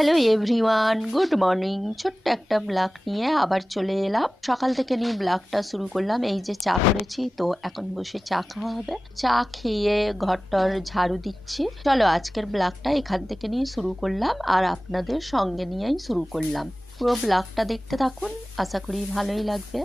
Hello everyone, good morning. ছোট্ট একটা blog নিয়ে আবার চলে এলাম। সকাল থেকে নিয়ে ব্লগটা শুরু করলাম। এই যে চা করেছি, তো এখন বসে চা খাওয়া হবে। চা খেয়ে ঘরটার ঝাড়ু দিচ্ছি। চলো আজকের ব্লগটা এখান থেকে নিয়ে শুরু করলাম, আর আপনাদের সঙ্গে নিয়েই শুরু করলাম। পুরো ব্লগটা দেখতে থাকুন, আশা করি ভালোই লাগবে।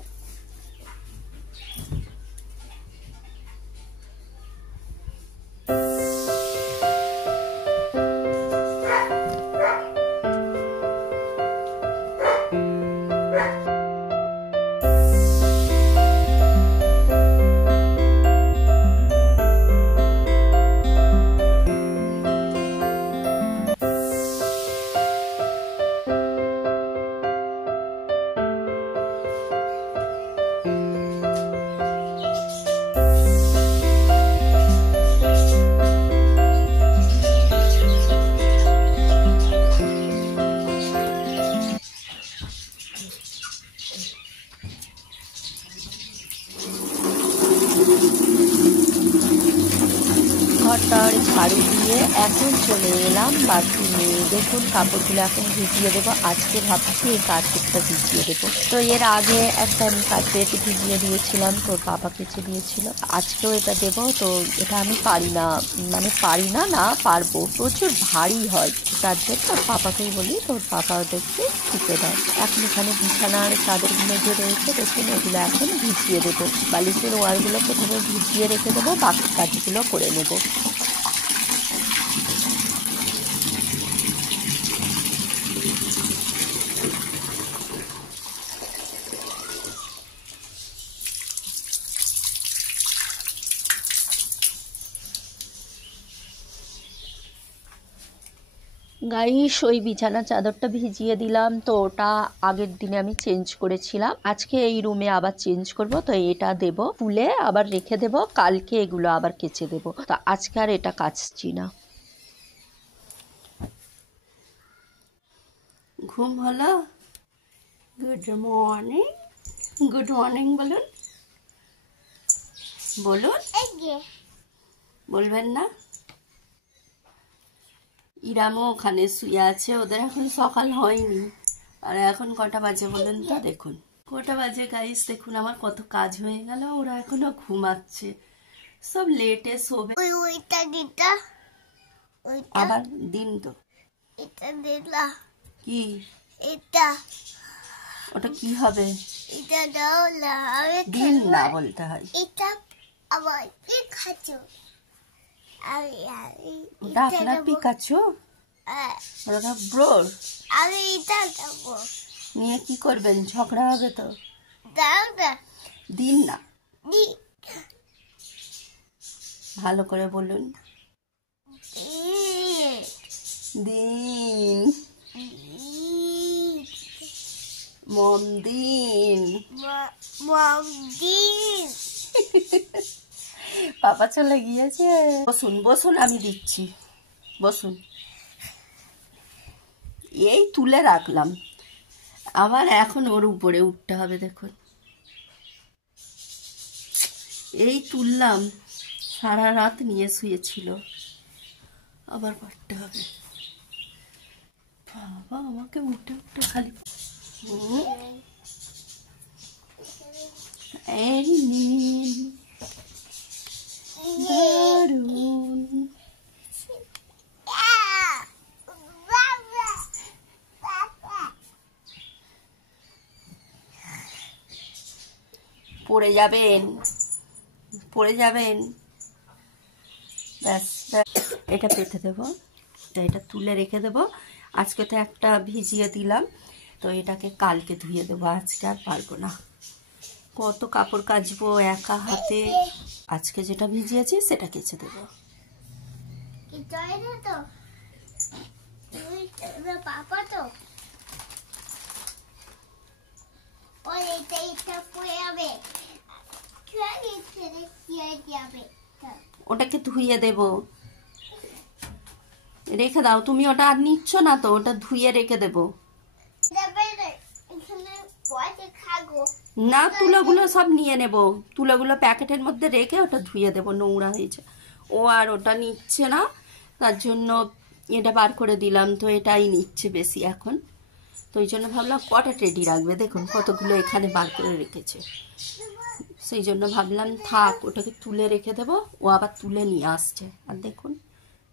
ঘরটার ঝাড়ু দিয়ে এখন চলে এলাম বাথরুমে। দেখুন কাপড়গুলো এখন ভিজিয়ে দেবো। আজকে ভাবছি এই কার্পেটটা ভিজিয়ে দেবো। তো এর আগে একটা আমি কার্পেট ভিজিয়ে দিয়েছিলাম, তোর পাপা কেচে দিয়েছিল। আজকেও এটা দেবো। তো এটা আমি পারি না, মানে পারি না, না পারবো, প্রচুর ভারী হয়। তার জন্য পাপাকেই বলি, তোর পাপা দেখতে ঠুকে দেয়। এখন এখানে বিছানার চাদরগুলো যে রয়েছে, দেখুন এগুলো এখন ভিজিয়ে দেবো। বালিশের ওয়ারগুলো প্রথমে ভিজিয়ে রেখে দেবো, বাকি কাজগুলো করে নেবো। গাইস, ওই বিছানা চাদরটা ভিজিয়ে দিলাম, তো ওটা আগের দিনে আমি চেঞ্জ করেছিলাম। আজকে এই রুমে আবার চেঞ্জ করব, তো এটা দেব, তুলে আবার রেখে দেব, কালকে এগুলো আবার কেচে দেব। তো আজকে আর এটা কাচছি না। ঘুম হলো? গুড মর্নিং, গুড মর্নিং বলুন, বলুন, বলবেন না? ইরামও ওখানে শুয়ে আছে, ওদের এখন সকাল হয়নি। আর এখন কটা বাজে বলুন তো? দেখুন কটা বাজে গাইস, দেখুন আমার কত কাজ হয়ে গেল। ওরা এখনো ঘুমাচ্ছে, সব লেটে শোবে। আবার দিন তো এটা দিলা কি? এটা ওটা কি হবে? এটা দাও না, দিন না বলতে হয়। এটা আবার পিকাচু, ওটা আপনার পিকাচু, ওটা ব্রোর। আমি এটা দেবো, নিয়ে কি করবেন? ঝগড়া হবে তো। দাও না, দিন না, ভালো করে বলুন। দিন, মম দিন, মম দিন। পাপা চলে গিয়েছে। বসুন বসুন, আমি দিচ্ছি, বসুন। এই তুলে রাখলাম, আবার এখন ওর উপরে উঠতে হবে। দেখুন এই তুললাম, সারা রাত নিয়ে শুয়েছিল, আবার পারতে হবে। বাবা আমাকে উঠে উঠে খালি এই নিন, দারুন। পড়ে যাবেন, পড়ে যাবেন। ব্যাস, এটা পেতে দেবো, এটা তুলে রেখে দেবো। আজকে তো একটা ভিজিয়ে দিলাম, তো এটাকে কালকে ধুয়ে দেবো, আজকে আর পারবো না। কত কাপড় কাচবো একা হাতে। আজকে যেটা ভিজিয়েছি সেটা কেচে দেবো। ওটাকে ধুয়ে দেব, রেখে দাও। তুমি ওটা আর নিচ্ছ না তো, ওটা ধুয়ে রেখে দেবো। না, তুলোগুলো সব নিয়ে নেব, তুলোগুলো প্যাকেটের মধ্যে রেখে ওটা ধুয়ে দেবো, নোংরা হয়েছে। ও আর ওটা নিচ্ছে না, তার জন্য এটা বার করে দিলাম, তো এটাই নিচ্ছে বেশি এখন। তো ওই জন্য ভাবলাম কটা টেডি রাখবে, দেখুন কতগুলো এখানে বার করে রেখেছে। সেই জন্য ভাবলাম থাক, ওটাকে তুলে রেখে দেবো, ও আবার তুলে নিয়ে আসছে। আর দেখুন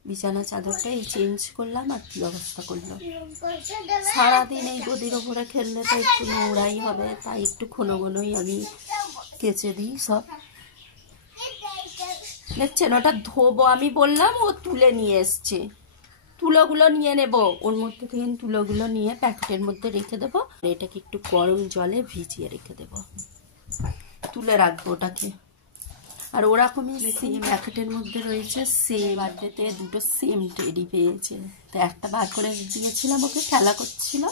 বিছানা চাদরটা এই চেঞ্জ করলাম, আর কি অবস্থা করলো। সারাদিন এই গদির ওপরে খেললে তো একটু নোংরাই হবে, তাই একটু ঘন ঘনই আমি কেচে দিই সব। দেখছেন ওটা ধোবো, আমি বললাম, ও তুলে নিয়ে এসছে। তুলোগুলো নিয়ে নেব, ওর মধ্যে থেকে তুলোগুলো নিয়ে প্যাকেটের মধ্যে রেখে দেবো। এটাকে একটু গরম জলে ভিজিয়ে রেখে দেবো, তুলে রাখবো ওটাকে। আর ওরকমই সেম প্যাকেটের মধ্যে রয়েছে, সেম বার্থডেতে দুটো সেম টেডি পেয়েছে, তো একটা বার করে দিয়েছিলাম, ওকে খেলা করছিল।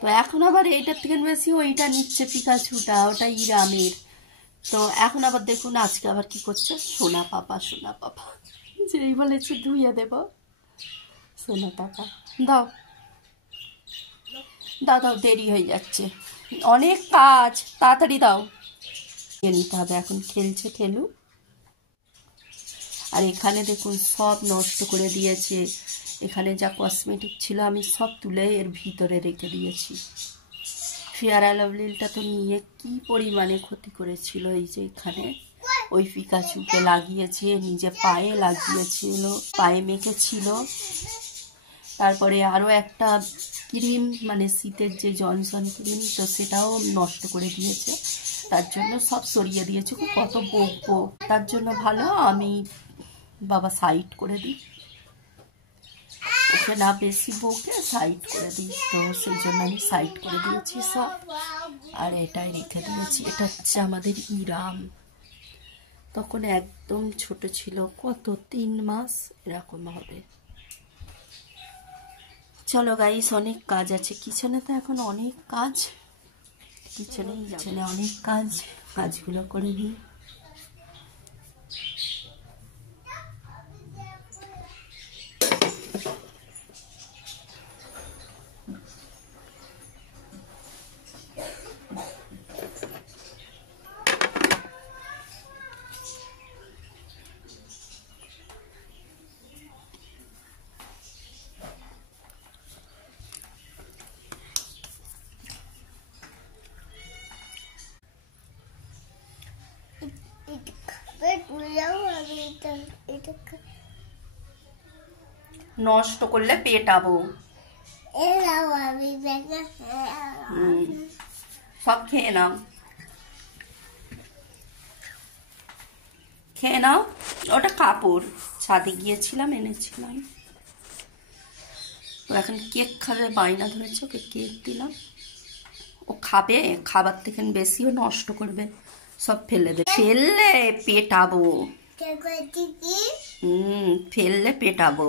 তো এখন আবার এইটার থেকে বেশি ওইটা নিচ্ছে, পিকাচুটা, ওটা ইরামের। তো এখন আবার দেখুন আজকে আবার কি করছে, সোনা পাপা সোনা পাপা, যেই বলেছে ধুইয়ে দেব। সোনা পাপা দাও দাও দাও, দেরি হয়ে যাচ্ছে, অনেক কাজ, তাড়াতাড়ি দাও। নিতে হবে, এখন খেলছে, খেলুক। আর এখানে দেখুন সব নষ্ট করে দিয়েছে, এখানে যা কসমেটিক ছিল আমি সব তুলে এর ভিতরে রেখে দিয়েছি। ফেয়ার অ্যান্ড লাভলিটা তো নিয়ে কি পরিমাণে ক্ষতি করেছিল। এই যে এখানে ওই পিকাচুকে লাগিয়েছে, নিজে পায়ে লাগিয়েছিল, পায়ে মেখেছিল। তারপরে আরও একটা ক্রিম, মানে শীতের যে জনসন ক্রিম, তো সেটাও নষ্ট করে দিয়েছে। তার জন্য সব সরিয়ে দিয়েছে। কত বকবো, তার জন্য ভালো আমি বাবা সাইড করে দিই, ওকে না বেশি বকে সাইড করে দিই। তো সেই জন্য আমি সাইড করে দিয়েছি সব, আর এটাই রেখে দিয়েছি। এটা হচ্ছে আমাদের ইরাম, তখন একদম ছোট ছিল, কত 3 মাস এরকম হবে। চলো গাইস, অনেক কাজ আছে কিচেনে, তো এখন অনেক কাজ কিচেনে অনেক কাজ, কাজগুলো করে নিই। নষ্ট করলে পেটাবো, সব খেয়ে নাও, খেয়ে নাও। ওটা কাপড়, ছাদে গিয়েছিলাম এনেছিলাম। ও এখন কেক খাবে, বায়না ধরেছে, ওকে কেক দিলাম। ও খাবে, খাবার থেকে বেশিও নষ্ট করবে, সব ফেলে দেবে, ফেললে পেটাবো। ফেললে পেটাবো।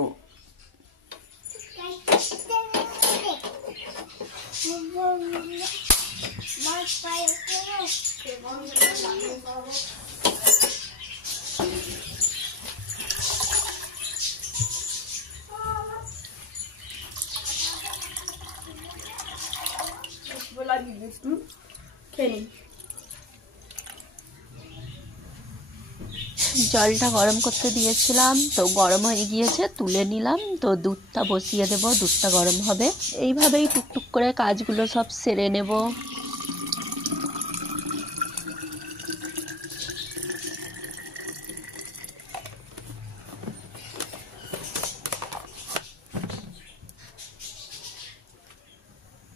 জলটা গরম করতে দিয়েছিলাম, তো গরম হয়ে গিয়েছে, তুলে নিলাম। তো দুধটা বসিয়ে দেব, দুধটা গরম হবে। এইভাবেই টুকটুক করে কাজগুলো সব সেরে নেব।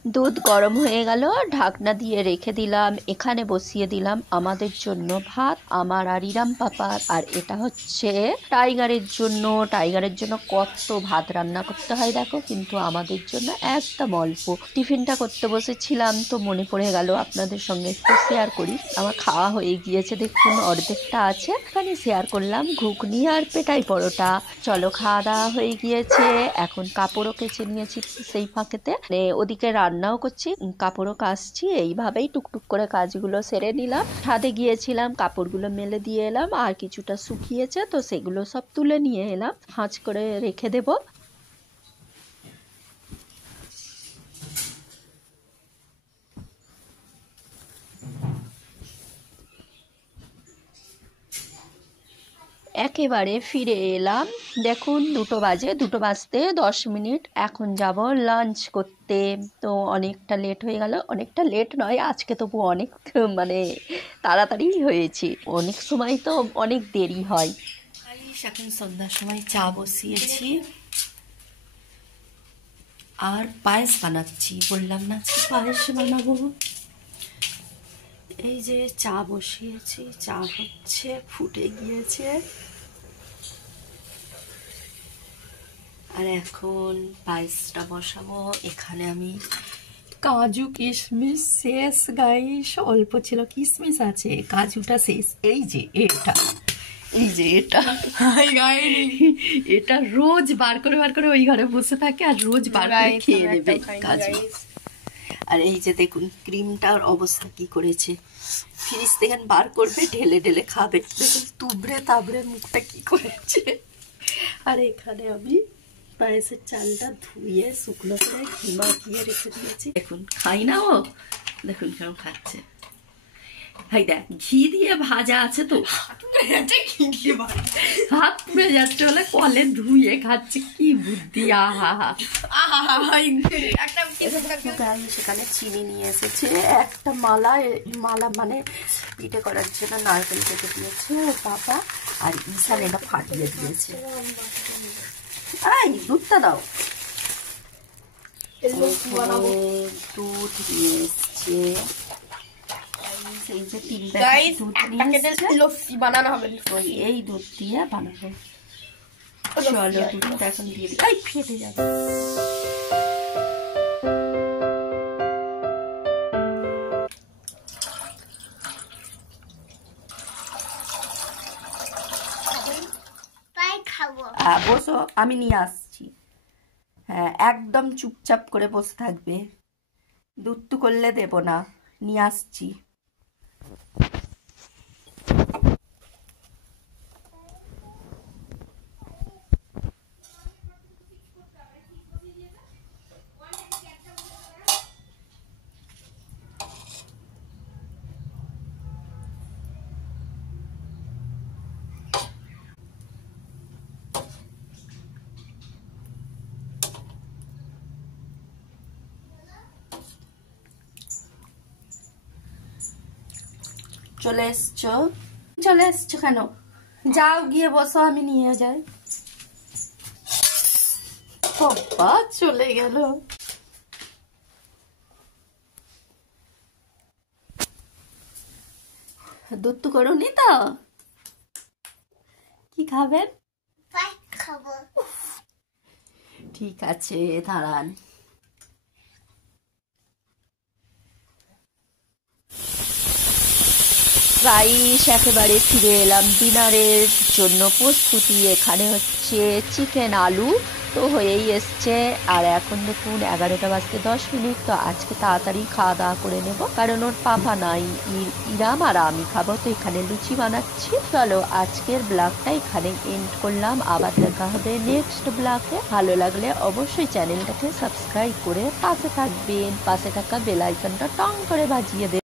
দুধ গরম হয়ে গেল, ঢাকনা দিয়ে রেখে দিলাম। এখানে বসিয়ে দিলাম আমাদের জন্য ভাত, আমার আর ইরাম পাপার। আর এটা হচ্ছে টাইগারের জন্য। টাইগারের জন্য কত ভাত রান্না করতে হয় দেখো, কিন্তু আমাদের জন্য একদম অল্প। টিফিনটা করতে বসেছিলাম, তো মনে পড়ে গেল আপনাদের সঙ্গে একটু শেয়ার করি। আমার খাওয়া হয়ে গিয়েছে, দেখুন অর্ধেকটা আছে, এখানে শেয়ার করলাম। ঘুগনি আর পেটাই পরোটা। চলো, খাওয়া দাওয়া হয়ে গিয়েছে, এখন কাপড়ও কেচে নিয়েছি সেই ফাঁকেতে, ওদিকে রান্নাও করছি, কাপড়ও কাচছি। এইভাবেই টুকটুক করে কাজগুলো সেরে নিলাম। ছাদে গিয়েছিলাম, কাপড়গুলো মেলে দিয়ে এলাম, আর কিছুটা শুকিয়েছে, তো সেগুলো সব তুলে নিয়ে এলাম, ভাঁজ করে রেখে দেব। একেবারে ফিরে এলাম। দেখুন 2টো বাজে, 2টো বাজতে 10 মিনিট। এখন যাব লাঞ্চ করতে। তো অনেকটা লেট হয়ে গেল, অনেকটা লেট নয় আজকে, তবু অনেক মানে তাড়াতাড়ি হয়েছে। অনেক সময় তো অনেক দেরি হয়। এখন সন্ধ্যার সময় চা বসিয়েছি আর পায়েস বানাচ্ছি। বললাম না আজকে পায়েস বানাবো। এই যে চা বসিয়েছি, চা হচ্ছে, ফুটে গিয়েছে। আর এখন পায়েসটা বসাবো। এখানে আমি কাজু কিশমিশ শেষ গাইস, অল্প ছিল কিশমিশ আছে, কাজুটা শেষ। এই যে এটা, এই যে এটা এটা রোজ বার করে ওই ঘরে বসে থাকে আর রোজ বার করে খেয়ে নেবে কাজু। আর এই যে দেখুন ক্রিমটার অবস্থা কি করেছে, ফ্রিজ থেকে বার করবে, ঢেলে ঢেলে খাবে। দেখুন তুবড়ে তাবড়ে মুখটা কি করেছে। আর এখানে আমি পায়েসের চালটা ধুয়ে শুকনো করে ঘি মাখিয়ে রেখে দিয়েছি। দেখুন খাই না ও, দেখুন কেমন খাচ্ছে। ভাই দেখ ঘি দিয়ে ভাজা আছে তো, হাত পুড়ে যাচ্ছে বলে কলে ধুয়ে খাচ্ছে। কি বুদ্ধি! সেখানে চিনি নিয়ে এসেছে, একটা মালা মানে পিঠে করার জন্য নারকেল কেটে দিয়েছে বাবা, আর ঈশান এটা ফাটিয়ে দিয়েছে। দুধটা দাও। দুধ নিয়ে এসছে, এই যে 3 প্যাকেট দুধ নিয়ে এসছে, লস্যি বানানো হবে। এই দুধ দিয়ে বানাবো। চলো দুধটা এখন দিয়ে দিই। এই ফেটে যাবে। বসো, আমি নিয়ে আসছি। হ্যাঁ একদম চুপচাপ করে বসে থাকবে, দুধ করলে দেব না, নিয়ে আসছি। চলে এসছো কেন? যাও গিয়ে বসো, আমি নিয়ে যাই। বাবা চলে গেল। দুধ করুনি তো? কি খাবেন? খাবো। ঠিক আছে দাঁড়ান। প্রায়শ একেবারে ফিরে এলাম ডিনারের জন্য প্রস্তুতি। এখানে হচ্ছে চিকেন আলু তো হয়েই এসছে। আর এখন দেখুন 11টা বাজতে 10 মিনিট। তো আজকে তাড়াতাড়ি খাওয়া দাওয়া করে নেব, কারণ ওর পাপা নাই, ইরাম আর আমি খাবো। তো এখানে লুচি বানাচ্ছি। চলো আজকের ব্লগটা এখানে এন্ড করলাম, আবার দেখা হবে নেক্সট ব্লগে। ভালো লাগলে অবশ্যই চ্যানেলটাকে সাবস্ক্রাইব করে পাশে থাকবেন, পাশে থাকা বেল আইকনটা টং করে বাজিয়ে দেবেন।